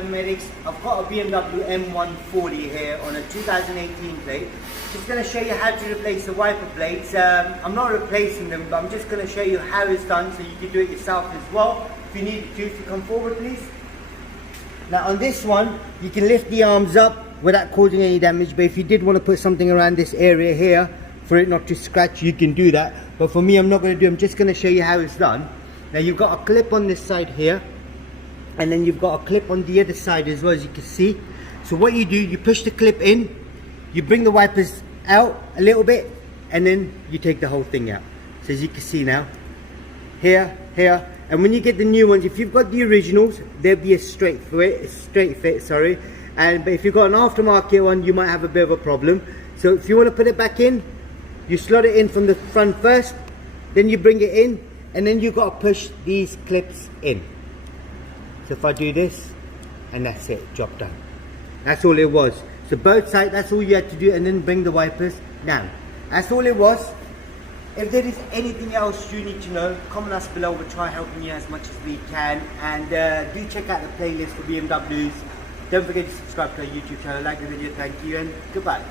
Medics. I've got a BMW M140 here on a 2018 plate. Just going to show you how to replace the wiper blades. I'm not replacing them, but I'm just going to show you how it's done so you can do it yourself as well. If you need to, if you come forward please. Now on this one, you can lift the arms up without causing any damage, but if you did want to put something around this area here for it not to scratch, you can do that. But for me, I'm not going to do it. I'm just going to show you how it's done. Now you've got a clip on this side here, and then you've got a clip on the other side as well, as you can see. So what you do, you push the clip in, you bring the wipers out a little bit, and then you take the whole thing out. So as you can see now, here, and when you get the new ones, if you've got the originals, they'll be a straight fit, sorry. But if you've got an aftermarket one, you might have a bit of a problem. So if you want to put it back in, you slot it in from the front first, then you bring it in, and then you've got to push these clips in. So if I do this, and that's it, job done. That's all it was. So both sides, that's all you had to do, and then bring the wipers down. That's all it was. If there is anything else you need to know, comment us below. We'll try helping you as much as we can. And do check out the playlist for BMWs. Don't forget to subscribe to our YouTube channel, like the video, thank you, and goodbye.